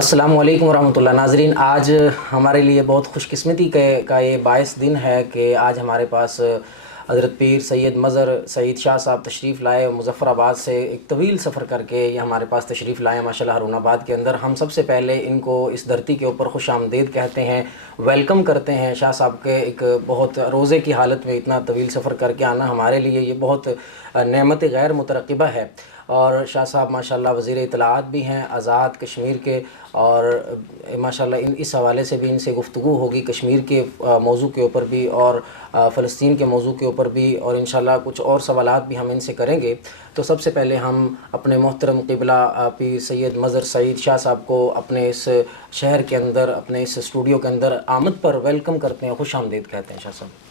السلام علیکم ورحمۃ اللہ ناظرین، آج ہمارے لیے بہت خوش قسمتی کا یہ باعث دن ہے کہ آج ہمارے پاس حضرت پیر سید مظہر سعید شاہ صاحب تشریف لائے مظفر آباد سے ایک طویل سفر کر کے یہ ہمارے پاس تشریف لائے ماشاءاللہ ہارون آباد کے اندر۔ ہم سب سے پہلے ان کو اس دھرتی کے اوپر خوش آمدید کہتے ہیں، ویلکم کرتے ہیں۔ شاہ صاحب کے ایک بہت روزے کی حالت میں اتنا طویل سفر کر کے آنا ہمارے لیے یہ بہت نعمت غیر مترقبہ ہے، اور شاہ صاحب ماشاءاللہ وزیر اطلاعات بھی ہیں آزاد کشمیر کے، اور ماشاءاللہ اس حوالے سے بھی ان سے گفتگو ہوگی کشمیر کے موضوع کے اوپر بھی اور فلسطین کے موضوع کے اوپر بھی، اور انشاءاللہ کچھ اور سوالات بھی ہم ان سے کریں گے۔ تو سب سے پہلے ہم اپنے محترم قبلہ پیر سید مظہر سعید شاہ صاحب کو اپنے اس شہر کے اندر، اپنے اس اسٹوڈیو کے اندر آمد پر ویلکم کرتے ہیں، خوش آمدید کہتے ہیں۔ شاہ صاحب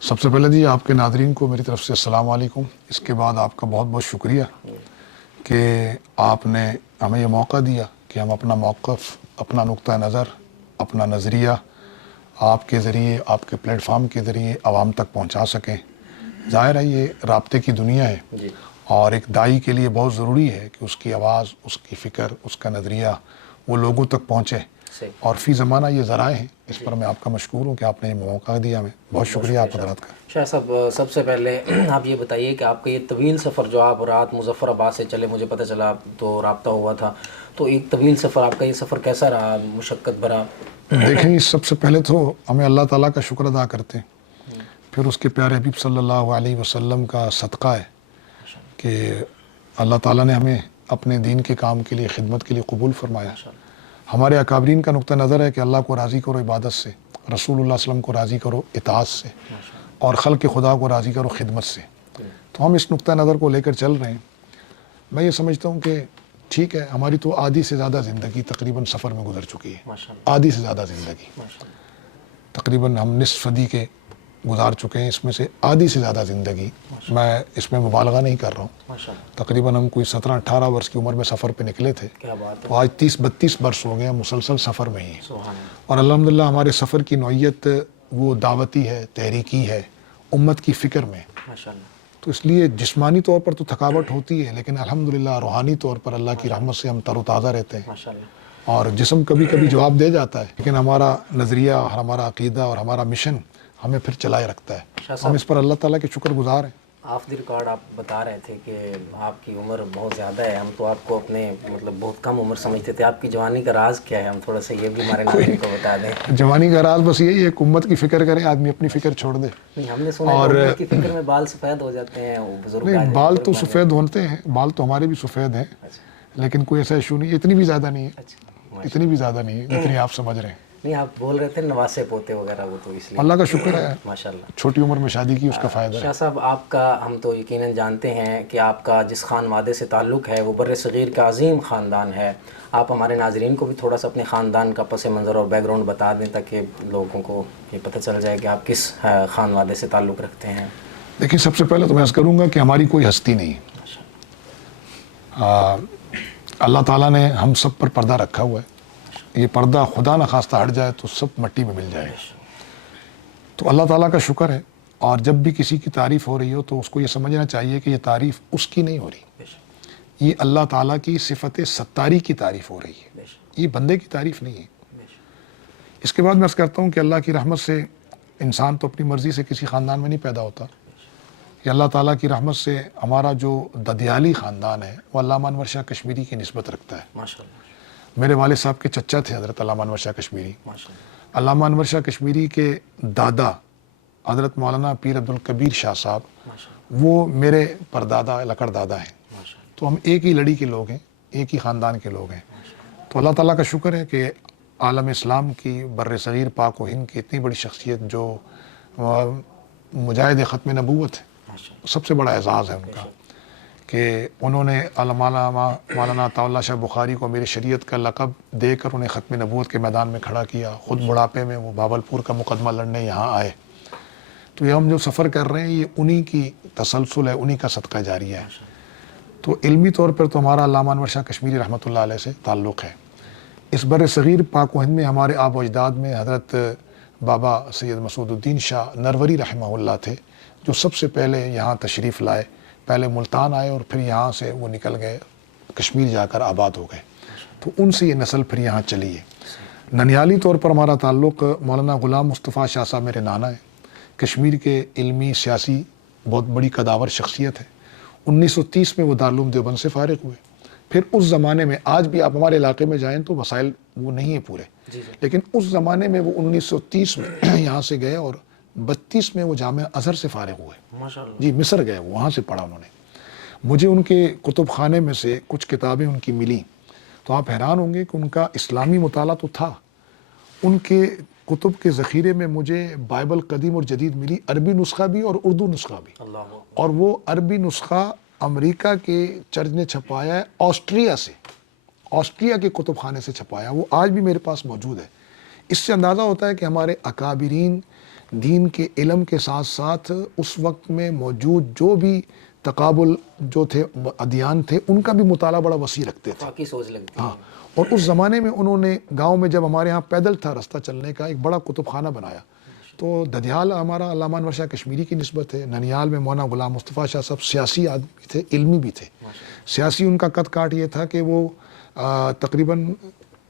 سب سے پہلے جی آپ کے ناظرین کو میری طرف سے السلام علیکم۔ اس کے بعد آپ کا بہت بہت شکریہ کہ آپ نے ہمیں یہ موقع دیا کہ ہم اپنا موقف، اپنا نقطہ نظر، اپنا نظریہ آپ کے ذریعے، آپ کے پلیٹ فارم کے ذریعے عوام تک پہنچا سکیں۔ ظاہر ہے یہ رابطے کی دنیا ہے، اور ایک داعی کے لیے بہت ضروری ہے کہ اس کی آواز، اس کی فکر، اس کا نظریہ وہ لوگوں تک پہنچے، اور فی زمانہ یہ ذرائع ہیں۔ اس پر میں آپ کا مشکور ہوں کہ آپ نے یہ موقع دیا ہمیں، بہت شکریہ آپ حضرات کا۔ شاہ صاحب سب سے پہلے آپ یہ بتائیے کہ آپ کا یہ طویل سفر جو آپ رات مظفر آباد سے چلے، مجھے پتہ چلا تو رابطہ ہوا تھا، تو ایک طویل سفر آپ کا یہ سفر کیسا رہا، مشقت بھرا؟ دیکھیں، سب سے پہلے تو ہمیں اللہ تعالیٰ کا شکر ادا کرتے ہیں، پھر اس کے پیارے حبیب صلی اللہ علیہ وسلم کا صدقہ ہے کہ اللہ تعالیٰ نے ہمیں اپنے دین کے کام کے لیے، خدمت کے لیے قبول فرمایا۔ ہمارے اکابرین کا نقطہ نظر ہے کہ اللہ کو راضی کرو عبادت سے، رسول اللہ صلی اللہ علیہ وسلم کو راضی کرو اطاعت سے، اور خلق خدا کو راضی کرو خدمت سے۔ تو ہم اس نقطہ نظر کو لے کر چل رہے ہیں۔ میں یہ سمجھتا ہوں کہ ٹھیک ہے، ہماری تو آدھی سے زیادہ زندگی تقریباً سفر میں گزر چکی ہے، آدھی سے زیادہ زندگی، تقریباً ہم نصف صدی کے گزار چکے ہیں، اس میں سے آدھی سے زیادہ زندگی، میں اس میں مبالغہ نہیں کر رہا ہوں، تقریباً ہم کوئی 17-18 برس کی عمر میں سفر پہ نکلے تھے، تو آج 30-32 برس ہو گئے ہیں مسلسل سفر میں ہی ہیں، اور الحمدللہ ہمارے سفر کی نوعیت وہ دعوتی ہے، تحریکی ہے، امت کی فکر میں، تو اس لیے جسمانی طور پر تو تھکاوٹ ہوتی ہے، لیکن الحمدللہ روحانی طور پر اللہ کی رحمت سے ہم تر و تازہ رہتے ہیں، اور جسم کبھی کبھی جواب دے جاتا ہے، لیکن ہمارا نظریہ، ہمارا عقیدہ اور ہمارا مشن ہمیں پھر چلائے رکھتا ہے۔ ہم اس پر اللہ تعالیٰ کے شکر گزار ہیں۔ آف دی ریکارڈ آپ بتا رہے تھے کہ آپ کی عمر بہت زیادہ ہے، ہم تو آپ کو اپنے بہت کم عمر سمجھتے تھے، آپ کی جوانی کا راز کیا ہے؟ ہم تھوڑا سا یہ بھی ہمارے ناظرین کو بتا دیں۔ جوانی کا راز بس یہی ہے کہ امت کی فکر کرے آدمی، اپنی فکر چھوڑ دے۔ ہم نے سنا ہے امت کی فکر میں بال سفید ہو جاتے ہیں، بزرگ نہیں، بال تو سفید ہوتے ہیں، بال تو ہمارے بھی سفید ہیں، لیکن کوئی ایسا ایشو نہیں، اتنی بھی زیادہ نہیں ہے، اتنی بھی زیادہ نہیں ہے جتنی آپ سمجھ رہے ہیں۔ نہیں، آپ بول رہے تھے نواسے پوتے وغیرہ، وہ تو اس لیے اللہ کا شکر ہے، ماشاءاللہ چھوٹی عمر میں شادی کی، اس کا فائدہ ہے۔ شاہ صاحب آپ کا، ہم تو یقیناً جانتے ہیں کہ آپ کا جس خانوادے سے تعلق ہے وہ بر صغیر کا عظیم خاندان ہے۔ آپ ہمارے ناظرین کو بھی تھوڑا سا اپنے خاندان کا پس منظر اور بیک گراؤنڈ بتا دیں تاکہ لوگوں کو یہ پتہ چل جائے کہ آپ کس خانوادے سے تعلق رکھتے ہیں۔ دیکھیں، سب سے پہلے تو میں عرض کروں گا کہ ہماری کوئی ہستی نہیں ہے، اللہ تعالیٰ نے ہم سب پر پردہ رکھا ہوا ہے، یہ پردہ خدا نہ خواستہ ہٹ جائے تو سب مٹی میں مل جائے، تو اللہ تعالیٰ کا شکر ہے۔ اور جب بھی کسی کی تعریف ہو رہی ہو تو اس کو یہ سمجھنا چاہیے کہ یہ تعریف اس کی نہیں ہو رہی، یہ اللہ تعالیٰ کی صفت ستاری کی تعریف ہو رہی ہے، یہ بندے کی تعریف نہیں ہے۔ اس کے بعد میں عرض کرتا ہوں کہ اللہ کی رحمت سے انسان تو اپنی مرضی سے کسی خاندان میں نہیں پیدا ہوتا، کہ اللہ تعالیٰ کی رحمت سے ہمارا جو ددیالی خاندان ہے وہ علامہ انور شاہ کشمیری کی نسبت رکھتا ہے۔ میرے والد صاحب کے چچا تھے حضرت علامہ انور شاہ کشمیری، علامہ انور شاہ کشمیری کے دادا حضرت مولانا پیر عبدالکبیر شاہ صاحب وہ میرے پردادا لکڑ دادا ہیں، تو ہم ایک ہی لڑی کے لوگ ہیں، ایک ہی خاندان کے لوگ ہیں۔ تو اللہ تعالیٰ کا شکر ہے کہ عالم اسلام کی بر صغیر پاک و ہند کی اتنی بڑی شخصیت جو مجاہد ختم نبوت ہے، سب سے بڑا اعزاز ہے ان کا کہ انہوں نے مولانا عطا اللہ شاہ بخاری کو میری شریعت کا لقب دے کر انہیں ختم نبوت کے میدان میں کھڑا کیا، خود بڑھاپے میں وہ بھاولپور کا مقدمہ لڑنے یہاں آئے۔ تو یہ ہم جو سفر کر رہے ہیں یہ انہی کی تسلسل ہے، انہی کا صدقہ جاریہ ہے۔ تو علمی طور پر تو ہمارا علامہ انور شاہ کشمیری رحمۃ اللہ علیہ سے تعلق ہے۔ اس بر صغیر پاک و ہند میں ہمارے آب و اجداد میں حضرت بابا سید مسعود الدین شاہ نروری رحمہ اللہ تھے، جو سب سے پہلے یہاں تشریف لائے، پہلے ملتان آئے اور پھر یہاں سے وہ نکل گئے، کشمیر جا کر آباد ہو گئے۔ تو ان سے یہ نسل پھر یہاں چلی ہے۔ ننیالی طور پر ہمارا تعلق مولانا غلام مصطفیٰ شاہ صاحب میرے نانا ہیں، کشمیر کے علمی سیاسی بہت بڑی قداور شخصیت ہے۔ 1930 میں وہ دارالعلوم دیوبند سے فارغ ہوئے۔ پھر اس زمانے میں، آج بھی آپ ہمارے علاقے میں جائیں تو وسائل وہ نہیں ہیں پورے، لیکن اس زمانے میں وہ 1930 میں یہاں سے گئے اور 32 میں وہ جامعہ ازہر سے فارغ ہوئے۔ جی مصر گئے، وہاں سے پڑھا انہوں نے۔ مجھے ان کے کتب خانے میں سے کچھ کتابیں ان کی ملیں تو آپ حیران ہوں گے کہ ان کا اسلامی مطالعہ تو تھا، ان کے کتب کے ذخیرے میں مجھے بائبل قدیم اور جدید ملی، عربی نسخہ بھی اور اردو نسخہ بھی، اور وہ عربی نسخہ امریکہ کے چرچ نے چھپایا ہے، آسٹریا سے، آسٹریا کے کتب خانے سے چھپایا، وہ آج بھی میرے پاس موجود ہے۔ اس سے اندازہ ہوتا ہے کہ ہمارے اکابرین دین کے علم کے ساتھ ساتھ اس وقت میں موجود جو بھی تقابل جو تھے ادیان تھے، ان کا بھی مطالعہ بڑا وسیع رکھتے تھے۔ باقی سوچ لگتی ہے۔ ہاں، اور اس زمانے میں انہوں نے گاؤں میں، جب ہمارے ہاں پیدل تھا رستہ چلنے کا، ایک بڑا کتب خانہ بنایا۔ تو ددیال ہمارا علامہ انور شاہ کشمیری کی نسبت ہے، ننیال میں مولانا غلام مصطفیٰ شاہ صاحب سیاسی آدمی تھے، علمی بھی تھے۔ سیاسی ان کا قد کاٹ یہ تھا کہ وہ تقریباً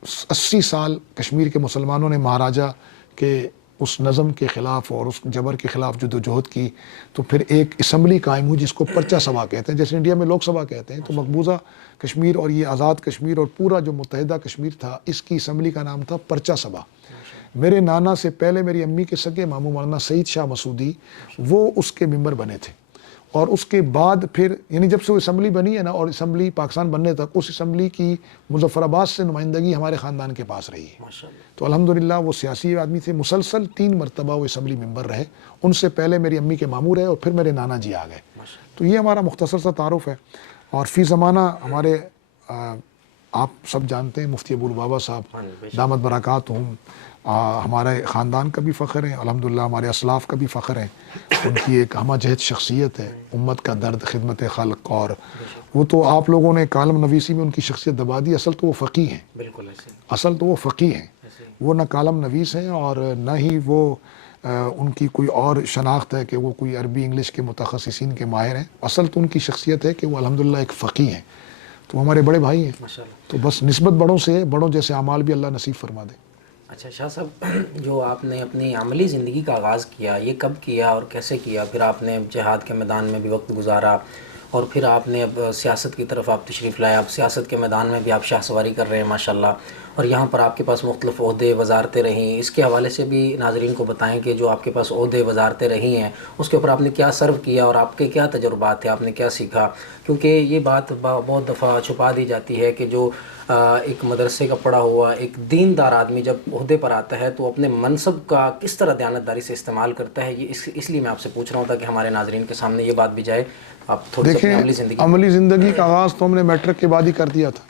80 سال کشمیر کے مسلمانوں نے مہاراجہ کے اس نظم کے خلاف اور اس جبر کے خلاف جدوجہد کی، تو پھر ایک اسمبلی قائم ہوئی جس کو پرچہ سبھا کہتے ہیں، جیسے انڈیا میں لوک سبھا کہتے ہیں۔ تو مقبوضہ کشمیر اور یہ آزاد کشمیر اور پورا جو متحدہ کشمیر تھا، اس کی اسمبلی کا نام تھا پرچہ سبھا۔ میرے نانا سے پہلے میری امی کے سگے ماموں مولانا سعید شاہ مسعودی، وہ اس کے ممبر بنے تھے، اور اس کے بعد پھر یعنی جب سے وہ اسمبلی بنی ہے نا، اور اسمبلی پاکستان بننے تک اس اسمبلی کی مظفر آباد سے نمائندگی ہمارے خاندان کے پاس رہی ہے۔ تو الحمدللہ وہ سیاسی آدمی تھے، مسلسل 3 مرتبہ وہ اسمبلی ممبر رہے۔ ان سے پہلے میری امی کے ماموں رہے اور پھر میرے نانا جی آ گئے۔ تو یہ ہمارا مختصر سا تعارف ہے۔ اور فی زمانہ ہمارے آپ سب جانتے ہیں مفتی ابو البابا صاحب دامت برکاتہم، ہمارے خاندان کا بھی فخر ہے، الحمدللہ ہمارے اسلاف کا بھی فخر ہے۔ ان کی ایک ہمہ جہت شخصیت ہے، امت کا درد، خدمت خلق، اور وہ تو آپ لوگوں نے کالم نویسی میں ان کی شخصیت دبا دی۔ اصل تو وہ فقیہ ہیں، بالکل ایسے، اصل تو وہ فقیہ ہیں، وہ نہ کالم نویس ہیں اور نہ ہی وہ ان کی کوئی اور شناخت ہے کہ وہ کوئی عربی انگلش کے متخصصین کے ماہر ہیں۔ اصل تو ان کی شخصیت ہے کہ وہ الحمدللہ ایک فقیہ ہیں، تو ہمارے بڑے بھائی ہیں۔ تو بس نسبت بڑوں سے ہے، بڑوں جیسے اعمال بھی اللہ نصیب فرما دے۔ اچھا شاہ صاحب، جو آپ نے اپنی عملی زندگی کا آغاز کیا، یہ کب کیا اور کیسے کیا؟ پھر آپ نے جہاد کے میدان میں بھی وقت گزارا، اور پھر آپ نے اب سیاست کی طرف آپ تشریف لائے، اب سیاست کے میدان میں بھی آپ شاہ سواری کر رہے ہیں ماشاءاللہ، اور یہاں پر آپ کے پاس مختلف عہدے وزارتیں رہیں، اس کے حوالے سے بھی ناظرین کو بتائیں کہ جو آپ کے پاس عہدے وزارتیں رہی ہیں اس کے اوپر آپ نے کیا سرو کیا اور آپ کے کیا تجربات تھے، آپ نے کیا سیکھا؟ کیونکہ یہ بات بہت دفعہ چھپا دی جاتی ہے کہ جو ایک مدرسے کا پڑھا ہوا ایک دیندار آدمی جب عہدے پر آتا ہے تو اپنے منصب کا کس طرح دیانتداری سے استعمال کرتا ہے۔ یہ اس لیے میں آپ سے پوچھ رہا ہوں تاکہ ہمارے ناظرین کے سامنے یہ بات بھی جائے۔ آپ تھوڑی سی اپنی عملی زندگی عملی زندگی کا آغاز تو ہم نے میٹرک کے بعد ہی کر دیا تھا۔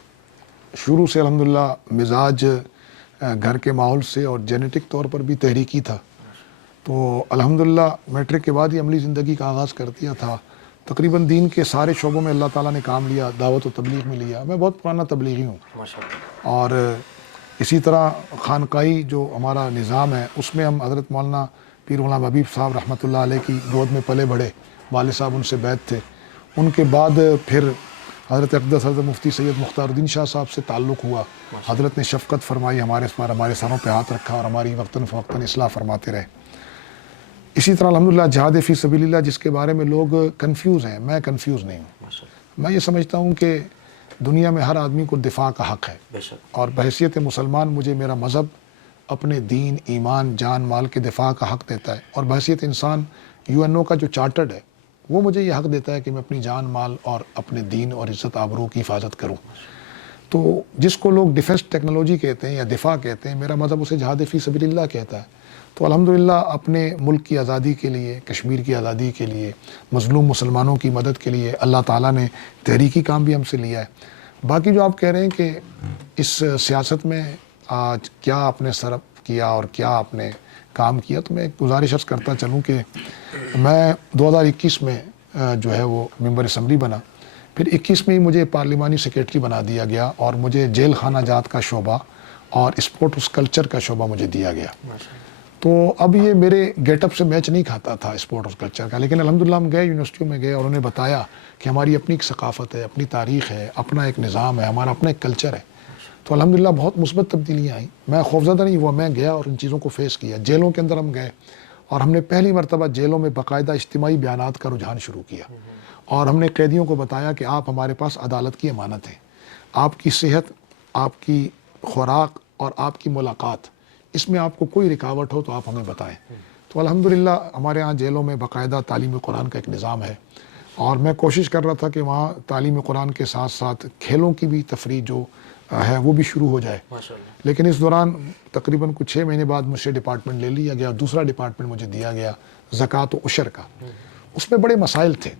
شروع سے الحمدللہ مزاج گھر کے ماحول سے اور جینیٹک طور پر بھی تحریکی تھا، تو الحمدللہ میٹرک کے بعد ہی عملی زندگی کا آغاز کر دیا تھا۔ تقریباً دین کے سارے شعبوں میں اللہ تعالیٰ نے کام لیا، دعوت و تبلیغ میں لیا۔ میں بہت پرانا تبلیغی ہوں، اور اسی طرح خانقاہی جو ہمارا نظام ہے اس میں ہم حضرت مولانا پیر غلام حبیب صاحب رحمۃ اللہ علیہ کی گود میں پلے بڑھے، والد صاحب ان سے بیعت تھے۔ ان کے بعد پھر حضرت اقدس حضرت مفتی سید مختار الدین شاہ صاحب سے تعلق ہوا، حضرت نے شفقت فرمائی ہمارے سروں پہ ہاتھ رکھا اور ہماری وقتاً فوقتاً اصلاح فرماتے رہے۔ اسی طرح الحمدللہ جہاد فی سبیل اللہ جس کے بارے میں لوگ کنفیوز ہیں، میں کنفیوز نہیں ہوں۔ میں یہ سمجھتا ہوں کہ دنیا میں ہر آدمی کو دفاع کا حق ہے، اور بحیثیت مسلمان مجھے میرا مذہب اپنے دین، ایمان، جان مال کے دفاع کا حق دیتا ہے، اور بحیثیت انسان UN کا جو چارٹرڈ ہے وہ مجھے یہ حق دیتا ہے کہ میں اپنی جان مال اور اپنے دین اور عزت آبرو کی حفاظت کروں۔ تو جس کو لوگ ڈیفنس ٹیکنالوجی کہتے ہیں یا دفاع کہتے ہیں، میرا مذہب اسے جہاد فی سبیل اللہ کہتا ہے۔ تو الحمدللہ اپنے ملک کی آزادی کے لیے، کشمیر کی آزادی کے لیے، مظلوم مسلمانوں کی مدد کے لیے اللہ تعالیٰ نے تحریکی کام بھی ہم سے لیا ہے۔ باقی جو آپ کہہ رہے ہیں کہ اس سیاست میں آج کیا آپ نے صرف کیا اور کیا آپ نے کام کیا، تو میں ایک گزارش عرض کرتا چلوں کہ میں 2021 میں جو ہے وہ ممبر اسمبلی بنا، پھر 21 میں ہی مجھے پارلیمانی سیکریٹری بنا دیا گیا، اور مجھے جیل خانہ جات کا شعبہ اور اسپورٹس کلچر کا شعبہ مجھے دیا گیا۔ تو اب یہ میرے گیٹ اپ سے میچ نہیں کھاتا تھا اسپورٹ اور کلچر کا، لیکن الحمدللہ ہم گئے یونیورسٹیوں میں گئے اور انہوں نے بتایا کہ ہماری اپنی ایک ثقافت ہے، اپنی تاریخ ہے، اپنا ایک نظام ہے، ہمارا اپنا ایک کلچر ہے۔ تو الحمدللہ بہت مثبت تبدیلیاں آئیں. میں خوفزدہ نہیں ہوا, میں گیا اور ان چیزوں کو فیس کیا. جیلوں کے اندر ہم گئے اور ہم نے پہلی مرتبہ جیلوں میں باقاعدہ اجتماعی بیانات کا رجحان شروع کیا, اور ہم نے قیدیوں کو بتایا کہ آپ ہمارے پاس عدالت کی امانت ہیں. آپ کی صحت, آپ کی خوراک اور آپ کی ملاقات, اس میں آپ کو کوئی رکاوٹ ہو تو آپ ہمیں بتائیں. تو الحمدللہ ہمارے ہاں جیلوں میں باقاعدہ تعلیم قرآن کا ایک نظام ہے, اور میں کوشش کر رہا تھا کہ وہاں تعلیم قرآن کے ساتھ ساتھ کھیلوں کی بھی تفریح جو ہے وہ بھی شروع ہو جائے. لیکن اس دوران تقریباً کچھ 6 مہینے بعد مجھ سے ڈپارٹمنٹ لے لیا گیا, دوسرا ڈپارٹمنٹ مجھے دیا گیا زکوٰۃ و عشر کا. اس میں بڑے مسائل تھے,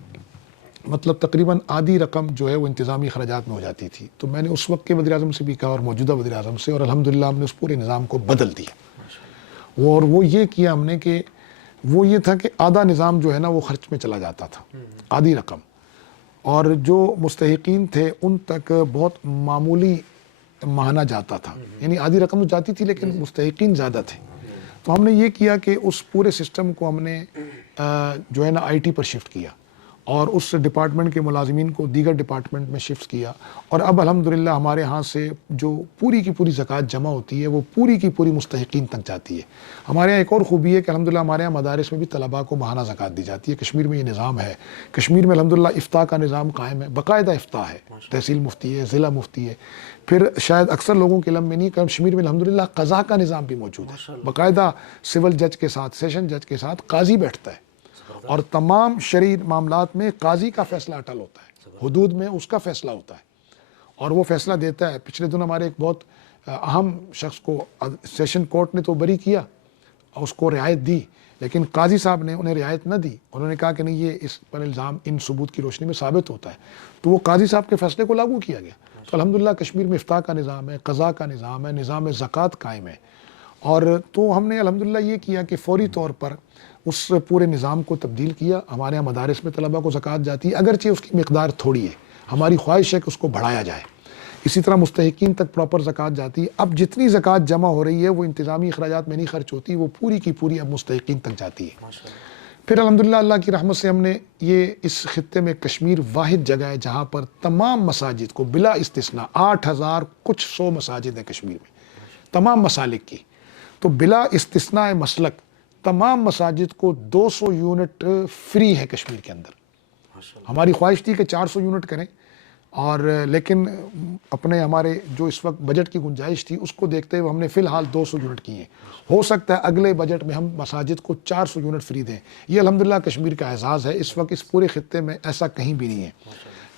مطلب تقریباً آدھی رقم جو ہے وہ انتظامی اخراجات میں ہو جاتی تھی. تو میں نے اس وقت کے وزیر اعظم سے بھی کہا اور موجودہ وزیر اعظم سے, اور الحمدللہ ہم نے اس پورے نظام کو بدل دیا. اور وہ یہ کیا ہم نے کہ وہ یہ تھا کہ آدھا نظام جو ہے نا وہ خرچ میں چلا جاتا تھا, آدھی رقم, اور جو مستحقین تھے ان تک بہت معمولی ماہانہ جاتا تھا. یعنی آدھی رقم تو جاتی تھی لیکن مستحقین زیادہ تھے. تو ہم نے یہ کیا کہ اس پورے سسٹم کو ہم نے جو ہے نا آئی ٹی پر شفٹ کیا, اور اس ڈپارٹمنٹ کے ملازمین کو دیگر ڈپارٹمنٹ میں شفٹ کیا. اور اب الحمدللہ ہمارے ہاں سے جو پوری کی پوری زکوٰۃ جمع ہوتی ہے وہ پوری کی پوری مستحقین تک جاتی ہے. ہمارے یہاں ایک اور خوبی ہے کہ الحمدللہ ہمارے یہاں مدارس میں بھی طلباء کو ماہانہ زکوٰۃ دی جاتی ہے. کشمیر میں یہ نظام ہے. کشمیر میں الحمدللہ افتاء کا نظام قائم ہے, باقاعدہ افتاء ہے, تحصیل مفتی ہے, ضلع مفتی ہے. پھر شاید اکثر لوگوں کے علم میں نہیں, کشمیر میں الحمدللہ قضاء کا نظام بھی موجود ہے. باقاعدہ سول جج کے ساتھ, سیشن جج کے ساتھ قاضی بیٹھتا ہے, اور تمام شرعی معاملات میں قاضی کا فیصلہ اٹل ہوتا ہے, حدود میں اس کا فیصلہ ہوتا ہے, اور وہ فیصلہ دیتا ہے. پچھلے دن ہمارے ایک بہت اہم شخص کو سیشن کورٹ نے تو بری کیا, اس کو رعایت دی, لیکن قاضی صاحب نے انہیں رعایت نہ دی. انہوں نے کہا کہ نہیں, یہ اس پر الزام ان ثبوت کی روشنی میں ثابت ہوتا ہے. تو وہ قاضی صاحب کے فیصلے کو لاگو کیا گیا. تو الحمدللہ کشمیر میں افتاء کا نظام ہے, قضاء کا نظام ہے, نظام زکوٰۃ قائم ہے. اور تو ہم نے الحمدللہ یہ کیا کہ فوری طور پر اس پورے نظام کو تبدیل کیا. ہمارے یہاں مدارس میں طلباء کو زکوٰۃ جاتی ہے, اگرچہ اس کی مقدار تھوڑی ہے, ہماری خواہش ہے کہ اس کو بڑھایا جائے. اسی طرح مستحقین تک پراپر زکوٰۃ جاتی ہے. اب جتنی زکوٰۃ جمع ہو رہی ہے وہ انتظامی اخراجات میں نہیں خرچ ہوتی, وہ پوری کی پوری اب مستحقین تک جاتی ہے. پھر الحمدللہ اللہ کی رحمت سے ہم نے یہ اس خطے میں کشمیر واحد جگہ ہے جہاں پر تمام مساجد کو بلا استثناء 8000 کچھ 100 مساجد ہیں کشمیر میں, تمام مسالک کی, تو بلا استثناء مسلک تمام مساجد کو 200 یونٹ فری ہے کشمیر کے اندر. ہماری خواہش تھی کہ 400 یونٹ کریں, اور لیکن اپنے ہمارے جو اس وقت بجٹ کی گنجائش تھی اس کو دیکھتے ہوئے ہم نے فی الحال 200 یونٹ کیے. ہو سکتا ہے اگلے بجٹ میں ہم مساجد کو 400 یونٹ فری دیں. یہ الحمدللہ کشمیر کا اعزاز ہے. اس وقت اس پورے خطے میں ایسا کہیں بھی نہیں ہے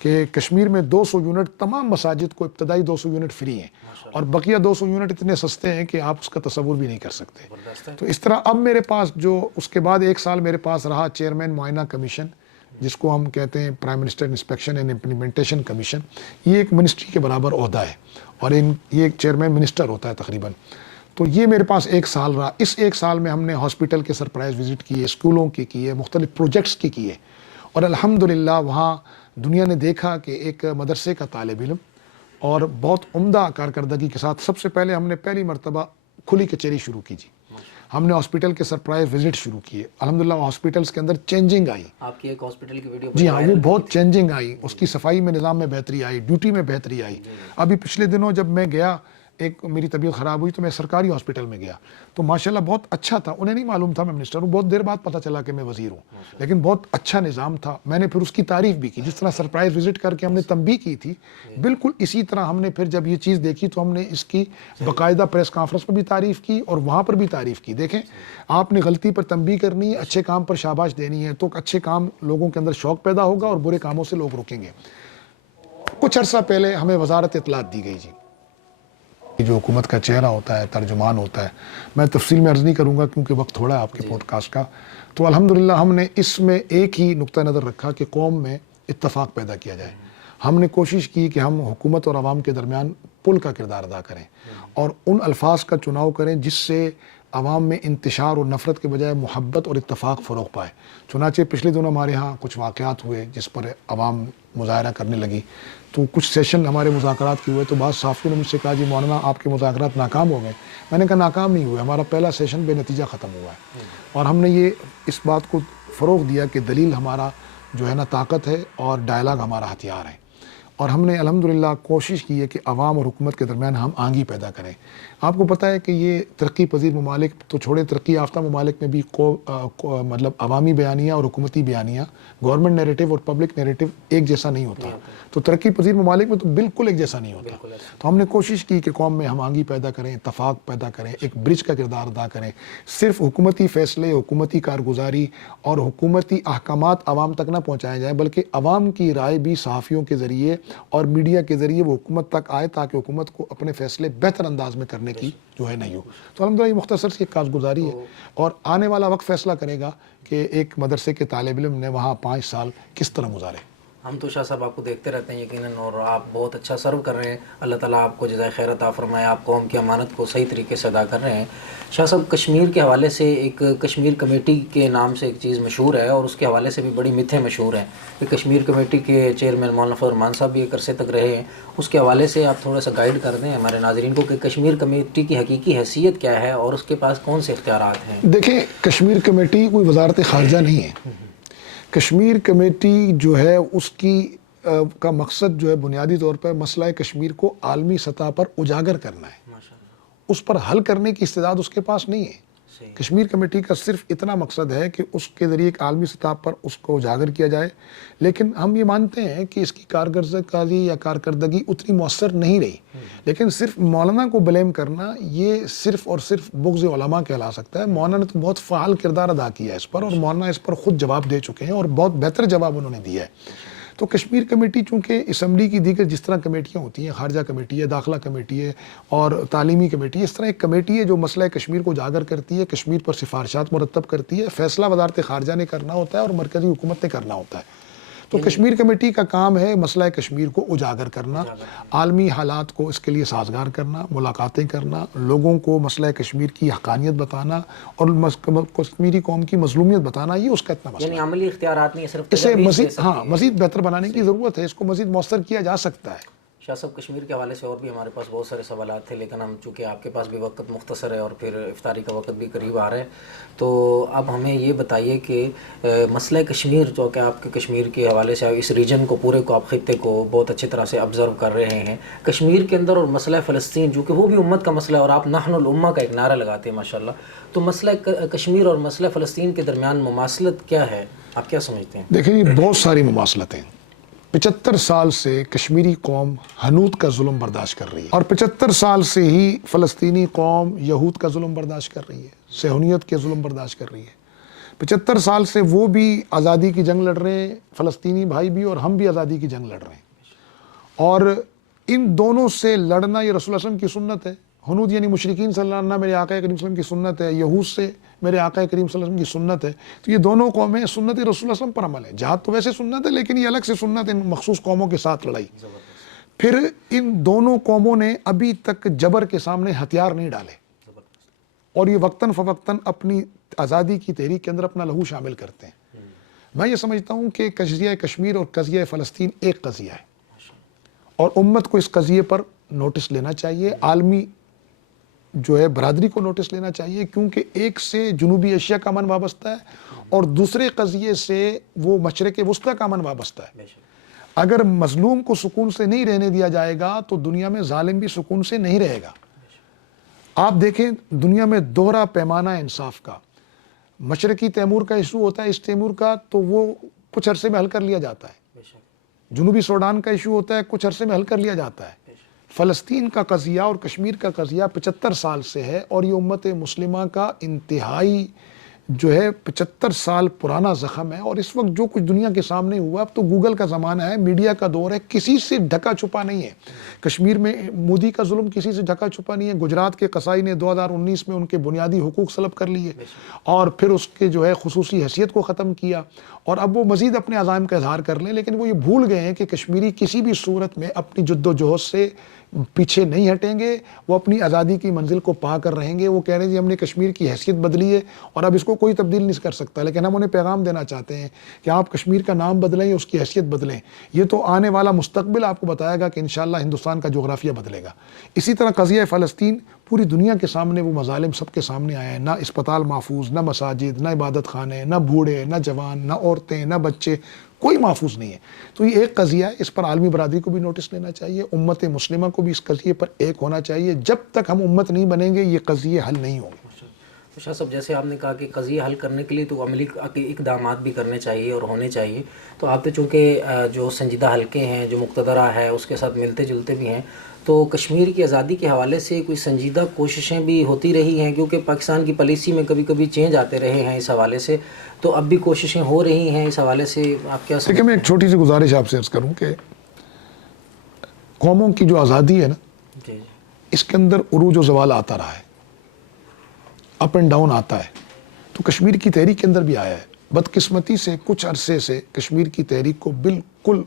کہ کشمیر میں 200 یونٹ تمام مساجد کو ابتدائی 200 یونٹ فری ہیں, اور بقیہ 200 یونٹ اتنے سستے ہیں کہ آپ اس کا تصور بھی نہیں کر سکتے. تو اس طرح اب میرے پاس جو اس کے بعد 1 سال میرے پاس رہا چیئرمین معائنہ کمیشن, جس کو ہم کہتے ہیں prime minister inspection and implementation commission. یہ ایک منسٹری کے برابر عہدہ ہے, اور یہ ایک چیئرمین منسٹر ہوتا ہے تقریباً. تو یہ میرے پاس 1 سال رہا. اس 1 سال میں ہم نے ہاسپٹل کے سرپرائز وزٹ کیے, اسکولوں کی کیے, مختلف پروجیکٹس کی کیے, اور الحمدللہ وہاں دنیا نے دیکھا کہ ایک مدرسے کا طالب علم اور بہت عمدہ کارکردگی کے ساتھ, سب سے پہلے ہم نے پہلی مرتبہ کھلی کچہری شروع کی جی. ہم نے ہاسپٹل کے سرپرائز وزٹ شروع کیے. الحمدللہ ہاسپٹلس کے اندر چینجنگ آئی. آپ کی ایک ہاسپٹل کی ویڈیو جی ہاں, وہ بہت چینجنگ آئی. اس کی صفائی میں نظام میں بہتری آئی, ڈیوٹی میں بہتری آئی. ابھی پچھلے دنوں جب میں گیا, ایک میری طبیعت خراب ہوئی تو میں سرکاری ہاسپٹل میں گیا, تو ماشاءاللہ بہت اچھا تھا. انہیں نہیں معلوم تھا میں منسٹر ہوں, بہت دیر بعد پتہ چلا کہ میں وزیر ہوں, لیکن بہت اچھا نظام تھا. میں نے پھر اس کی تعریف بھی کی. جس طرح سرپرائز وزٹ کر کے ہم نے تنبیہ کی تھی, بالکل اسی طرح ہم نے پھر جب یہ چیز دیکھی تو ہم نے اس کی باقاعدہ پریس کانفرنس پر بھی تعریف کی اور وہاں پر بھی تعریف کی. دیکھیں, آپ نے غلطی پر تنبیہ کرنی ہے, اچھے کام پر شاباش دینی ہے, تو اچھے کام لوگوں کے اندر شوق پیدا ہوگا اور برے کاموں سے لوگ روکیں گے. کچھ عرصہ پہلے ہمیں وزارت اطلاعات دی گئی جی. جو حکومت کا چہرہ ہوتا ہے, ترجمان ہوتا ہے, میں تفصیل میں عرض نہیں کروں گا کیونکہ وقت تھوڑا ہے آپ کے پوڈ کاسٹ کا. تو الحمدللہ ہم نے اس میں ایک ہی نقطہ نظر رکھا کہ قوم میں اتفاق پیدا کیا جائے. ہم نے کوشش کی کہ ہم حکومت اور عوام کے درمیان پل کا کردار ادا کریں, اور ان الفاظ کا چناؤ کریں جس سے عوام میں انتشار اور نفرت کے بجائے محبت اور اتفاق فروغ پائے. چنانچہ پچھلے دنوں ہمارے ہاں کچھ واقعات ہوئے جس پر عوام مظاہرہ کرنے لگی, تو کچھ سیشن ہمارے مذاکرات کے ہوئے, تو بعض صحافیوں نے مجھ سے کہا جی مولانا آپ کے مذاکرات ناکام ہو گئے. میں نے کہا ناکام نہیں ہوئے, ہمارا پہلا سیشن بے نتیجہ ختم ہوا ہے, اور ہم نے یہ اس بات کو فروغ دیا کہ دلیل ہمارا جو ہے نا طاقت ہے اور ڈائلاگ ہمارا ہتھیار ہے. اور ہم نے الحمدللہ کوشش کی ہے کہ عوام اور حکومت کے درمیان ہم آہنگی پیدا کریں. آپ کو پتہ ہے کہ یہ ترقی پذیر ممالک تو چھوڑیں، ترقی یافتہ ممالک میں بھی مطلب عوامی بیانیہ اور حکومتی بیانیہ، گورنمنٹ نیریٹو اور پبلک نیریٹو ایک جیسا نہیں ہوتا. تو ترقی پذیر ممالک میں تو بالکل ایک جیسا نہیں ہوتا. تو ہم نے کوشش کی کہ قوم میں ہم آہنگی پیدا کریں، اتفاق پیدا کریں، ایک برج کا کردار ادا کریں. صرف حکومتی فیصلے، حکومتی کارگزاری اور حکومتی احکامات عوام تک نہ پہنچائے جائیں، بلکہ عوام کی رائے بھی صحافیوں کے ذریعے اور میڈیا کے ذریعے وہ حکومت تک آئے، تاکہ حکومت کو اپنے فیصلے بہتر انداز میں کرنے کی جو ہے نہیں ہو. تو الحمدللہ یہ مختصر سی ایک کارگزاری ہے، اور آنے والا وقت فیصلہ کرے گا کہ ایک مدرسے کے طالب علم نے وہاں 5 سال کس طرح گزارے. ہم تو شاہ صاحب آپ کو دیکھتے رہتے ہیں یقیناً، اور آپ بہت اچھا سرو کر رہے ہیں. اللہ تعالیٰ آپ کو جزائے خیر عطا فرمائے، آپ قوم کی امانت کو صحیح طریقے سے ادا کر رہے ہیں. شاہ صاحب کشمیر کے حوالے سے ایک کشمیر کمیٹی کے نام سے ایک چیز مشہور ہے، اور اس کے حوالے سے بھی بڑی متیں مشہور ہیں کہ کشمیر کمیٹی کے چیئرمین مولانا فضل الرحمان صاحب بھی ایک عرصے تک رہے ہیں. اس کے حوالے سے آپ تھوڑا سا گائیڈ کر دیں ہمارے ناظرین کو کہ کشمیر کمیٹی کی حقیقی حیثیت کیا ہے اور اس کے پاس کون سے اختیارات ہیں. دیکھیں، کشمیر کمیٹی کوئی وزارت خارجہ نہیں ہے. کشمیر کمیٹی جو ہے اس کی کا مقصد جو ہے بنیادی طور پر مسئلہ کشمیر کو عالمی سطح پر اجاگر کرنا ہے. اس پر حل کرنے کی استعداد اس کے پاس نہیں ہے. کشمیر کمیٹی کا صرف اتنا مقصد ہے کہ اس کے ذریعے ایک عالمی سطح پر اس کو اجاگر کیا جائے، لیکن ہم یہ مانتے ہیں کہ اس کی کارکردگی یا کارکردگی اتنی مؤثر نہیں رہی. لیکن صرف مولانا کو بلیم کرنا یہ صرف اور صرف بغض علماء کہلا سکتا ہے. مولانا نے تو بہت فعال کردار ادا کیا ہے اس پر، اور مولانا اس پر خود جواب دے چکے ہیں، اور بہت بہتر جواب انہوں نے دیا ہے. تو کشمیر کمیٹی چونکہ اسمبلی کی دیگر جس طرح کمیٹیاں ہوتی ہیں، خارجہ کمیٹی ہے، داخلہ کمیٹی ہے اور تعلیمی کمیٹی ہے، اس طرح ایک کمیٹی ہے جو مسئلہ کشمیر کو اجاگر کرتی ہے، کشمیر پر سفارشات مرتب کرتی ہے. فیصلہ وزارت خارجہ نے کرنا ہوتا ہے اور مرکزی حکومت نے کرنا ہوتا ہے. تو کشمیر کمیٹی کا کام ہے مسئلہ کشمیر کو اجاگر کرنا، عالمی حالات کو اس کے لیے سازگار کرنا، ملاقاتیں کرنا، لوگوں کو مسئلہ کشمیر کی حقانیت بتانا اور کشمیری قوم کی مظلومیت بتانا. یہ اس کا اتنا مسئلہ ہے. یعنی عملی اختیارات نہیں، صرف اسے مزید مزید بہتر بنانے کی ضرورت ہے. اس کو مزید مؤثر کیا جا سکتا ہے. شاہ صاحب کشمیر کے حوالے سے اور بھی ہمارے پاس بہت سارے سوالات تھے، لیکن ہم چونکہ آپ کے پاس بھی وقت مختصر ہے اور پھر افطاری کا وقت بھی قریب آ رہا ہے، تو اب ہمیں یہ بتائیے کہ مسئلہ کشمیر جو کہ آپ کے کشمیر کے حوالے سے اس ریجن کو پورے کو، آپ خطے کو بہت اچھی طرح سے آبزرو کر رہے ہیں، کشمیر کے اندر اور مسئلہ فلسطین جو کہ وہ بھی امت کا مسئلہ ہے، اور آپ نحن الامہ کا ایک نعرہ لگاتے ہیں ماشاءاللہ، تو مسئلہ کشمیر اور مسئلہ فلسطین کے درمیان مماثلت کیا ہے؟ آپ کیا سمجھتے ہیں؟ دیکھیں، یہ بہت ساری مماثلتیں. 75 سال سے کشمیری قوم ہنود کا ظلم برداشت کر رہی ہے، اور 75 سال سے ہی فلسطینی قوم یہود کا ظلم برداشت کر رہی ہے، صہیونیت کے ظلم برداشت کر رہی ہے. 75 سال سے وہ بھی آزادی کی جنگ لڑ رہے ہیں، فلسطینی بھائی بھی، اور ہم بھی آزادی کی جنگ لڑ رہے ہیں. اور ان دونوں سے لڑنا یہ رسول اللہ علیہ وسلم کی سنت ہے. ہنود یعنی مشرکین صلی اللہ علیہ وسلم میرے آقا کریم صلی اللہ علیہ وسلم کی سنت ہے، یہود سے میرے آقا کریم صلی اللہ علیہ وسلم کی سنت ہے. تو یہ دونوں قومیں سنت رسول اللہ صلی اللہ علیہ وسلم پر عمل ہے. جہاد تو ویسے سنت ہے، لیکن یہ الگ سے سنت ان مخصوص قوموں کے ساتھ لڑائی. پھر ان دونوں قوموں نے ابھی تک جبر کے سامنے ہتھیار نہیں ڈالے، اور یہ وقتاً فوقتاً اپنی آزادی کی تحریک کے اندر اپنا لہو شامل کرتے ہیں. میں یہ سمجھتا ہوں کہ قضیہ کشمیر اور قضیہ فلسطین ایک قضیہ ہے، اور امت کو اس قضیے پر نوٹس لینا چاہیے، عالمی جو ہے برادری کو نوٹس لینا چاہیے، کیونکہ ایک سے جنوبی ایشیا کا امن وابستہ ہے اور دوسرے قضیے سے وہ مشرق وسطیٰ کا امن وابستہ ہے. اگر مظلوم کو سکون سے نہیں رہنے دیا جائے گا تو دنیا میں ظالم بھی سکون سے نہیں رہے گا. آپ دیکھیں دنیا میں دوہرا پیمانہ انصاف کا، مشرقی تیمور کا ایشو ہوتا ہے، اس تیمور کا تو وہ کچھ عرصے میں حل کر لیا جاتا ہے. جنوبی سوڈان کا ایشو ہوتا ہے، کچھ عرصے میں حل کر لیا جاتا ہے. فلسطین کا قضیہ اور کشمیر کا قضیہ 75 سال سے ہے، اور یہ امت مسلمہ کا انتہائی جو ہے 75 سال پرانا زخم ہے. اور اس وقت جو کچھ دنیا کے سامنے ہوا، اب تو گوگل کا زمانہ ہے، میڈیا کا دور ہے، کسی سے ڈھکا چھپا نہیں ہے. کشمیر میں مودی کا ظلم کسی سے ڈھکا چھپا نہیں ہے. گجرات کے قصائی نے 2019 میں ان کے بنیادی حقوق سلب کر لیے اور پھر اس کے جو ہے خصوصی حیثیت کو ختم کیا، اور اب وہ مزید اپنے عزائم کا اظہار کر لیں. لیکن وہ یہ بھول گئے ہیں کہ کشمیری کسی بھی صورت میں اپنی جد و جہد سے پیچھے نہیں ہٹیں گے، وہ اپنی آزادی کی منزل کو پا کر رہیں گے. وہ کہہ رہے ہیں جی ہم نے کشمیر کی حیثیت بدلی ہے اور اب اس کو کوئی تبدیل نہیں کر سکتا، لیکن ہم انہیں پیغام دینا چاہتے ہیں کہ آپ کشمیر کا نام بدلیں، اس کی حیثیت بدلیں. یہ تو آنے والا مستقبل آپ کو بتائے گا کہ انشاءاللہ ہندوستان کا جغرافیہ بدلے گا. اسی طرح قضیہ فلسطین پوری دنیا کے سامنے وہ مظالم سب کے سامنے آئے ہیں، نہ اسپتال محفوظ، نہ مساجد، نہ عبادت خانے، نہ بوڑھے، نہ جوان، نہ عورتیں، نہ بچے، کوئی محفوظ نہیں ہے. تو یہ ایک قضیہ ہے, اس پر عالمی برادری کو بھی نوٹس لینا چاہیے, امت مسلمہ کو بھی اس قضیے پر ایک ہونا چاہیے. جب تک ہم امت نہیں بنیں گے یہ قضیے حل نہیں ہوں گے. شاہ صاحب جیسے آپ نے کہا کہ قضیہ حل کرنے کے لیے تو عملی اقدامات بھی کرنے چاہیے اور ہونے چاہیے, تو آپ تو چونکہ جو سنجیدہ حلقے ہیں, جو مقتدرہ ہے, اس کے ساتھ ملتے جلتے بھی ہیں, تو کشمیر کی آزادی کے حوالے سے کوئی سنجیدہ کوششیں بھی ہوتی رہی ہیں, کیونکہ پاکستان کی پالیسی میں کبھی کبھی چینج آتے رہے ہیں اس حوالے سے, تو اب بھی کوششیں ہو رہی ہیں اس حوالے سے, آپ کیا دیکھیں میں ایک چھوٹی سی گزارش آپ سے عرض کروں کہ قوموں کی جو آزادی ہے نا, جی اس کے اندر عروج و زوال آتا رہا ہے, اپ اینڈ ڈاؤن آتا ہے. تو کشمیر کی تحریک کے اندر بھی آیا ہے. بدقسمتی سے کچھ عرصے سے کشمیر کی تحریک کو بالکل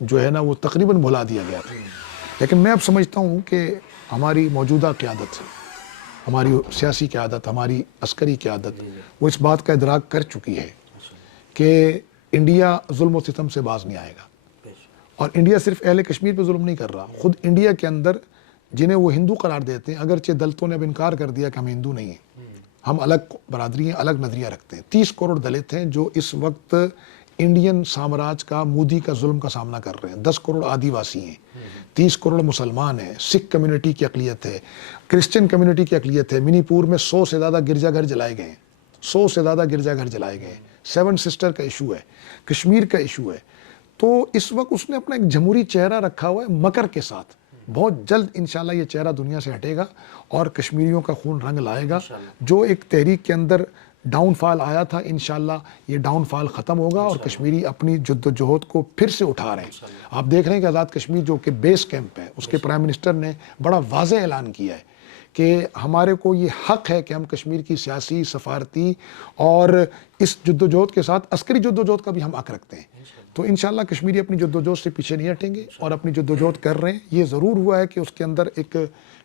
جو ہے نا وہ تقریباً بھلا دیا گیا تھا. لیکن میں اب سمجھتا ہوں کہ ہماری موجودہ قیادت, ہماری سیاسی قیادت, ہماری عسکری قیادت, وہ اس بات کا ادراک کر چکی ہے کہ انڈیا ظلم و ستم سے باز نہیں آئے گا. اور انڈیا صرف اہل کشمیر پہ ظلم نہیں کر رہا, خود انڈیا کے اندر جنہیں وہ ہندو قرار دیتے ہیں, اگرچہ دلتوں نے اب انکار کر دیا کہ ہم ہندو نہیں ہیں, ہم الگ برادری ہیں, الگ نظریہ رکھتے ہیں. 30 کروڑ دلت ہیں جو اس وقت انڈین سامراج کا, مودی کا ظلم کا سامنا کر رہے ہیں. 10 کروڑ آدی واسی ہیں, 30 کروڑ مسلمان ہیں, سکھ کمیونٹی کی اقلیت ہے, کرسچن کمیونٹی کی اقلیت ہے. منی پور میں 100 سے زیادہ گرجا گھر جلائے گئے ہیں, 100 سے زیادہ گرجا گھر جلائے گئے ہیں. 7 سسٹر کا ایشو ہے, کشمیر کا ایشو ہے. تو اس وقت اس نے اپنا ایک جمہوری چہرہ رکھا ہوا ہے مکر کے ساتھ. بہت جلد انشاءاللہ یہ چہرہ دنیا سے ہٹے گا اور کشمیریوں کا خون رنگ لائے گا. جو ایک تحریک کے اندر ڈاؤن فال آیا تھا, انشاءاللہ یہ ڈاؤن فال ختم ہوگا اور کشمیری اپنی جد و جہد کو پھر سے اٹھا رہے ہیں. آپ دیکھ رہے ہیں کہ آزاد کشمیر جو کہ بیس کیمپ ہے, اس کے پرائم منسٹر نے بڑا واضح اعلان کیا ہے کہ ہمارے کو یہ حق ہے کہ ہم کشمیر کی سیاسی, سفارتی اور اس جد و جہد کے ساتھ عسکری جد و جہد کا بھی ہم حق رکھتے ہیں. تو انشاءاللہ کشمیری اپنی جد و جہد سے پیچھے نہیں ہٹیں گے اور اپنی جد و جہد کر رہے ہیں. یہ ضرور ہوا ہے کہ اس کے اندر ایک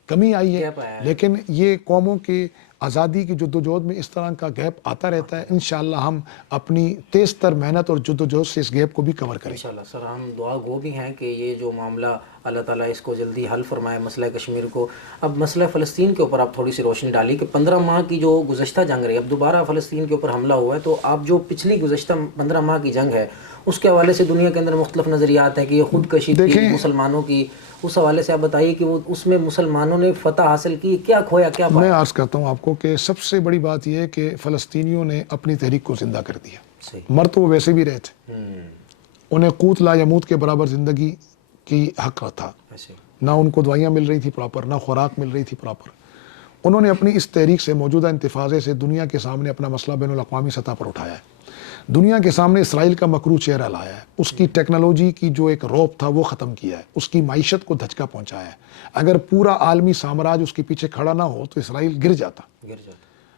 کمی آئی ہے, لیکن یہ قوموں کے آزادی کی جد و جہد میں اس طرح کا گیپ آتا رہتا ہے. انشاءاللہ ہم اپنی تیز تر محنت اور جد و جہد سے اس گیپ کو بھی کور کریں. انشاءاللہ سر, ہم دعا گو بھی ہیں کہ یہ جو معاملہ اللہ تعالیٰ اس کو جلدی حل فرمائے, مسئلہ کشمیر کو. اب مسئلہ فلسطین کے اوپر آپ تھوڑی سی روشنی ڈالی کہ 15 ماہ کی جو گزشتہ جنگ رہی, اب دوبارہ فلسطین کے اوپر حملہ ہوا ہے, تو آپ جو پچھلی گزشتہ 15 ماہ کی جنگ ہے اس کے حوالے سے دنیا کے اندر مختلف نظریات ہیں کہ یہ خودکشی تھی مسلمانوں کی, اس حوالے سے آپ بتائیے کہ وہ اس میں مسلمانوں نے فتح حاصل کی, کیا کھویا کیا پایا؟ میں عرض کرتا ہوں آپ کو کہ سب سے بڑی بات یہ ہے کہ فلسطینیوں نے اپنی تحریک کو زندہ کر دیا. مر تو وہ ویسے بھی رہے تھے, انہیں قوت لا یموت کے برابر زندگی کی حق تھا, نہ ان کو دوائیاں مل رہی تھی پراپر, نہ خوراک مل رہی تھی پراپر. انہوں نے اپنی اس تحریک سے, موجودہ انتفاضے سے دنیا کے سامنے اپنا مسئلہ بین الاقوامی سطح پر اٹھایا ہے. دنیا کے سامنے اسرائیل کا مکروہ چہرہ لایا ہے, اس کی ٹیکنالوجی کی جو ایک روپ تھا وہ ختم کیا ہے, اس کی معیشت کو دھچکا پہنچایا ہے. اگر پورا عالمی سامراج اس کے پیچھے کھڑا نہ ہو تو اسرائیل گر جاتا.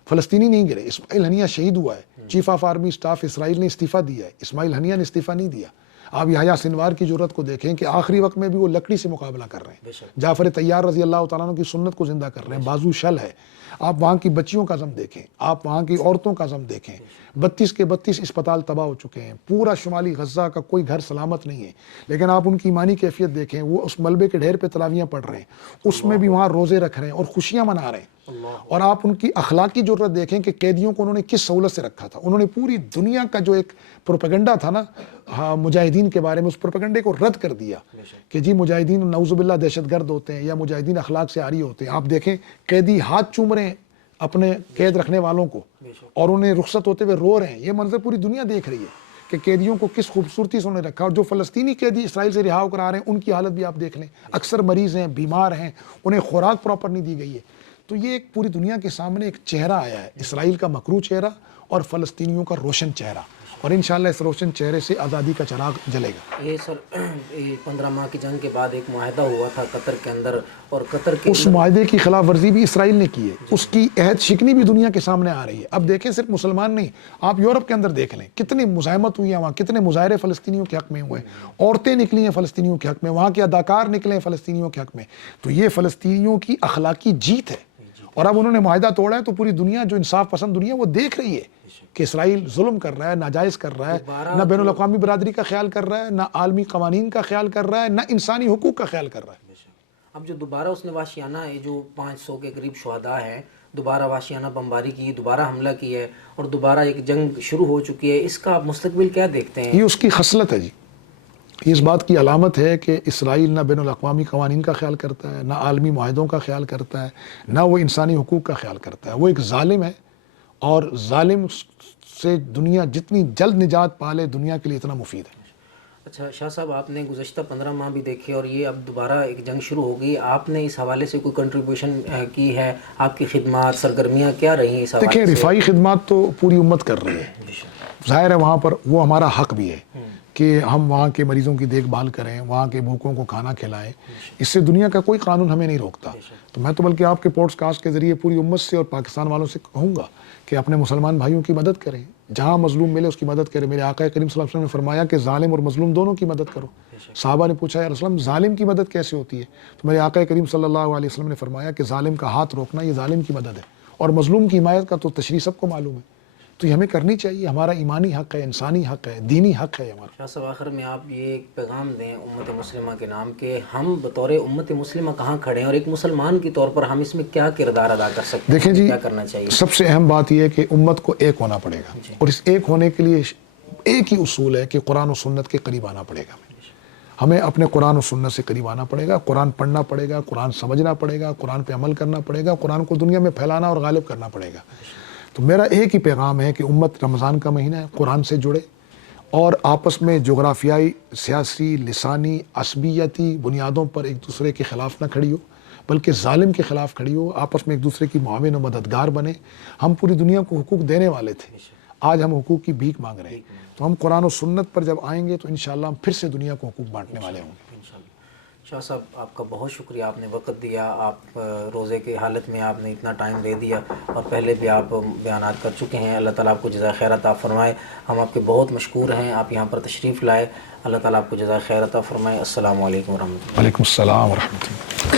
فلسطینی نہیں گرے. اسماعیل ہنیہ شہید ہوا ہے, چیف آف آرمی اسٹاف اسرائیل نے استعفیٰ دیا ہے, اسماعیل ہنیہ نے استعفیٰ نہیں دیا. آپ یحییٰ سنوار کی جرأت کو دیکھیں کہ آخری وقت میں بھی وہ لکڑی سے مقابلہ کر رہے ہیں. جعفر طیار رضی اللہ تعالیٰ عنہ کی سنت کو زندہ کر رہے ہیں, بازو شل ہے. آپ وہاں کی بچیوں کا عزم دیکھیں, آپ وہاں کی عورتوں کا عزم دیکھیں. 32 کے 32 اسپتال تباہ ہو چکے ہیں, پورا شمالی غزہ کا کوئی گھر سلامت نہیں ہے. لیکن آپ ان کی ایمانی کیفیت دیکھیں, وہ اس ملبے کے ڈھیر پہ تلاویاں پڑھ رہے ہیں, اس میں بھی وہاں روزے رکھ رہے ہیں اور خوشیاں منا رہے ہیں. اور آپ ان کی اخلاقی جرأت دیکھیں کہ قیدیوں کو انہوں نے کس سہولت سے رکھا تھا. انہوں نے پوری دنیا کا جو ایک پروپیگنڈا تھا نا مجاہدین کے بارے میں, اس پروپیگنڈے کو رد کر دیا کہ جی مجاہدین نعوذ باللہ دہشت گرد ہوتے ہیں یا مجاہدین اخلاق سے عاری ہوتے ہیں. آپ دیکھیں قیدی ہاتھ چوم رہے ہیں اپنے قید رکھنے والوں کو اور انہیں رخصت ہوتے ہوئے رو رہے ہیں. یہ منظر پوری دنیا دیکھ رہی ہے کہ قیدیوں کو کس خوبصورتی سے انہوں نے رکھا. اور جو فلسطینی قیدی اسرائیل سے رہا کرا رہے ہیں ان کی حالت بھی آپ دیکھ لیں, اکثر مریض ہیں, بیمار ہیں, انہیں خوراک پراپر نہیں دی گئی ہے. تو یہ ایک پوری دنیا کے سامنے ایک چہرہ آیا ہے, اسرائیل کا مکروہ چہرہ اور فلسطینیوں کا روشن چہرہ, اور انشاءاللہ اس روشن چہرے سے آزادی کا چراغ جلے گا. یہ سر 15 ماہ کی جنگ کے بعد ایک معاہدہ ہوا تھا قطر کے اندر, اور قطر کے اس معاہدے کی خلاف ورزی بھی اسرائیل نے کی ہے, اس کی عہد شکنی بھی دنیا کے سامنے آ رہی ہے. اب دیکھیں صرف مسلمان نہیں, آپ یورپ کے اندر دیکھ لیں کتنی مزاحمت ہوئی ہے وہاں, کتنے مظاہرے فلسطینیوں کے حق میں ہوئے, عورتیں نکلی ہیں فلسطینیوں کے حق میں, وہاں کے اداکار نکلے ہیں فلسطینیوں کے حق میں. تو یہ فلسطینیوں کی اخلاقی جیت ہے, اور اب انہوں نے معاہدہ توڑا ہے تو پوری دنیا جو انصاف پسند دنیا وہ دیکھ رہی ہے کہ اسرائیل ظلم کر رہا ہے, ناجائز کر رہا ہے, نہ بین الاقوامی برادری کا خیال کر رہا ہے, نہ عالمی قوانین کا خیال کر رہا ہے, نہ انسانی حقوق کا خیال کر رہا ہے. اب جو دوبارہ اس نے وحشیانہ جو 500 کے قریب شہداء ہیں، دوبارہ وحشیانہ بمباری کی، دوبارہ حملہ کی ہے اور دوبارہ ایک جنگ شروع ہو چکی ہے، اس کا آپ مستقبل کیا دیکھتے ہیں؟ یہ اس کی خصلت ہے جی، یہ اس بات کی علامت ہے کہ اسرائیل نہ بین الاقوامی قوانین کا خیال کرتا ہے، نہ عالمی معاہدوں کا خیال کرتا ہے، نہ وہ انسانی حقوق کا خیال کرتا ہے. وہ ایک ظالم ہے، اور ظالم سے دنیا جتنی جلد نجات پالے دنیا کے لیے اتنا مفید ہے. اچھا شاہ صاحب، آپ نے گزشتہ 15 ماہ بھی دیکھے اور یہ اب دوبارہ ایک جنگ شروع ہو گئی، آپ نے اس حوالے سے کوئی کنٹریبیوشن کی ہے؟ آپ کی خدمات، سرگرمیاں کیا رہی ہیں اس حوالے دیکھیں، سے؟ رفاعی خدمات تو پوری امت کر رہی ہے، ظاہر ہے وہاں پر وہ ہمارا حق بھی ہے کہ ہم وہاں کے مریضوں کی دیکھ بھال کریں، وہاں کے بھوکوں کو کھانا کھلائیں. اس سے دنیا کا کوئی قانون ہمیں نہیں روکتا. تو میں تو بلکہ آپ کے پوڈ کاسٹ کے ذریعے پوری امت سے اور پاکستان والوں سے کہوں گا کہ اپنے مسلمان بھائیوں کی مدد کریں، جہاں مظلوم ملے اس کی مدد کریں. میرے آقا کریم صلی اللہ علیہ وسلم نے فرمایا کہ ظالم اور مظلوم دونوں کی مدد کرو. صحابہ نے پوچھا یا رسول اللہ ظالم کی مدد کیسے ہوتی ہے؟ تو میرے آقا کریم صلی اللہ علیہ وسلم نے فرمایا کہ ظالم کا ہاتھ روکنا یہ ظالم کی مدد ہے، اور مظلوم کی حمایت کا تو تشریح سب کو معلوم ہے. تو یہ ہمیں کرنی چاہیے، ہمارا ایمانی حق ہے، انسانی حق ہے، دینی حق ہے ہمارا. شاہ صاحب، آخر میں آپ یہ ایک پیغام دیں امت مسلمہ کے نام کہ ہم بطور امت مسلمہ کہاں کھڑے ہیں اور ایک مسلمان کے طور پر ہم اس میں کیا کردار ادا کر سکتے ہیں؟ دیکھیں جی، کیا کرنا چاہیے؟ سب سے اہم بات یہ ہے کہ امت کو ایک ہونا پڑے گا، اور اس ایک ہونے کے لیے ایک ہی اصول ہے کہ قرآن و سنت کے قریب آنا پڑے گا. ہمیں اپنے قرآن و سنت سے قریب آنا پڑے گا، قرآن پڑھنا پڑے گا، قرآن سمجھنا پڑے گا، قرآن پہ عمل کرنا پڑے گا، قرآن کو دنیا میں پھیلانا اور غالب کرنا پڑے گا. تو میرا ایک ہی پیغام ہے کہ امت رمضان کا مہینہ ہے، قرآن سے جڑے اور آپس میں جغرافیائی، سیاسی، لسانی، عصبیتی بنیادوں پر ایک دوسرے کے خلاف نہ کھڑی ہو، بلکہ ظالم کے خلاف کھڑی ہو، آپس میں ایک دوسرے کی معاون و مددگار بنے. ہم پوری دنیا کو حقوق دینے والے تھے، آج ہم حقوق کی بھیک مانگ رہے ہیں. تو ہم قرآن و سنت پر جب آئیں گے تو انشاءاللہ ہم پھر سے دنیا کو حقوق بانٹنے والے ہوں گے. شاہ صاحب، آپ کا بہت شکریہ، آپ نے وقت دیا، آپ روزے کی حالت میں آپ نے اتنا ٹائم دے دیا، اور پہلے بھی آپ بیانات کر چکے ہیں. اللہ تعالیٰ آپ کو جزائے خیر عطا فرمائے. ہم آپ کے بہت مشکور ہیں، آپ یہاں پر تشریف لائے. اللہ تعالیٰ آپ کو جزائے خیر عطا فرمائے. السلام علیکم ورحمۃ اللہ. وعلیکم السلام ورحمۃ اللہ.